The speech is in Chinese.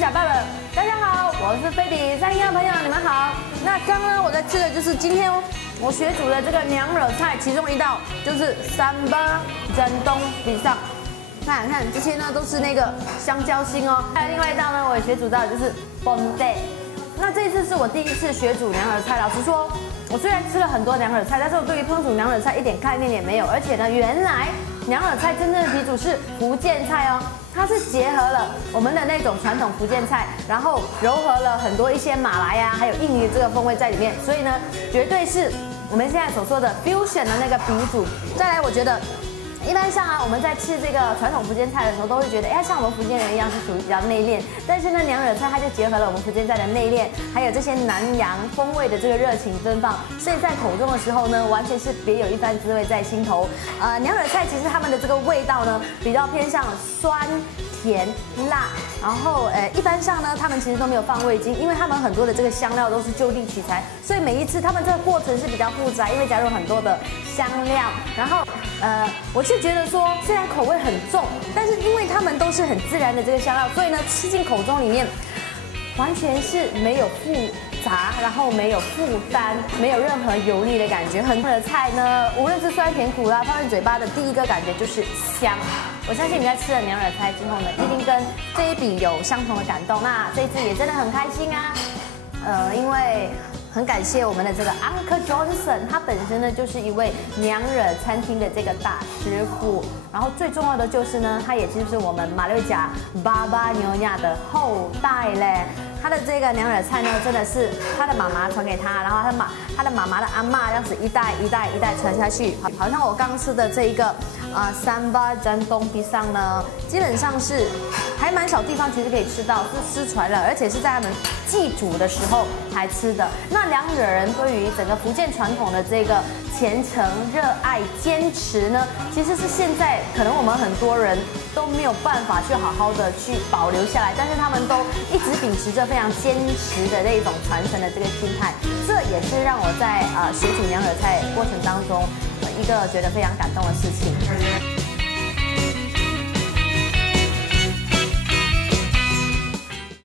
小爸爸，大家好，我是菲比，三亚朋友你们好。那刚刚我在吃的就是今天我学煮的这个娘惹菜，其中一道就是三巴蒸东比上。看看这些呢都是那个香蕉心哦，还有另外一道呢我也学煮到的就是崩带。那这一次是我第一次学煮娘惹菜，老实说，我虽然吃了很多娘惹菜，但是我对于烹煮娘惹菜一点概念也没有，而且呢，原来娘惹菜真正的鼻祖是福建菜哦。它是结合了我们的那种传统福建菜，然后糅合了很多一些马来呀，还有印尼的这个风味在里面，所以呢，绝对是我们现在所说的 fusion 的那个鼻祖。再来，我觉得一般上我们在吃这个传统福建菜的时候，都会觉得，像我们福建人一样是属于比较内敛，但是呢，娘惹菜它就结合了我们福建菜的内敛，还有这些南洋风味的这个热情奔放，所以在口中的时候呢，完全是别有一番滋味在心头。娘惹菜其实他们的这个味道呢，比较偏向酸、甜、辣，然后一般上呢，他们其实都没有放味精，因为他们很多的这个香料都是就地取材，所以每一次他们这个过程是比较复杂，因为加入很多的香料，然后我是觉得说，虽然口味很重，但是因为他们都是很自然的这个香料，所以呢，吃进口中里面完全是没有复杂，然后没有负担，没有任何油腻的感觉。很多的菜呢，无论是酸甜苦辣，放进嘴巴的第一个感觉就是香。我相信你在吃了娘惹菜之后呢，一定跟这一笔有相同的感动。那这一次也真的很开心啊，因为很感谢我们的这个 Uncle Johnson， 他本身呢就是一位娘惹餐厅的这个大师傅，然后最重要的就是呢，他也就是我们马六甲巴巴牛亚的后代嘞。他的这个娘惹菜呢，真的是他的妈妈传给他，然后他的妈妈的阿嬷这样子一代一代一代传下去。好像我刚吃的这一个三巴蒸东比上呢，基本上是还蛮少地方其实可以吃到，是失传了，而且是在他们祭祖的时候才吃的。那娘惹人对于整个福建传统的这个虔诚、热爱、坚持呢，其实是现在可能我们很多人都没有办法去好好的去保留下来，但是他们都一直秉持着非常坚持的那种传承的这个心态，这也是让我在学煮娘惹菜过程当中一个觉得非常感动的事情。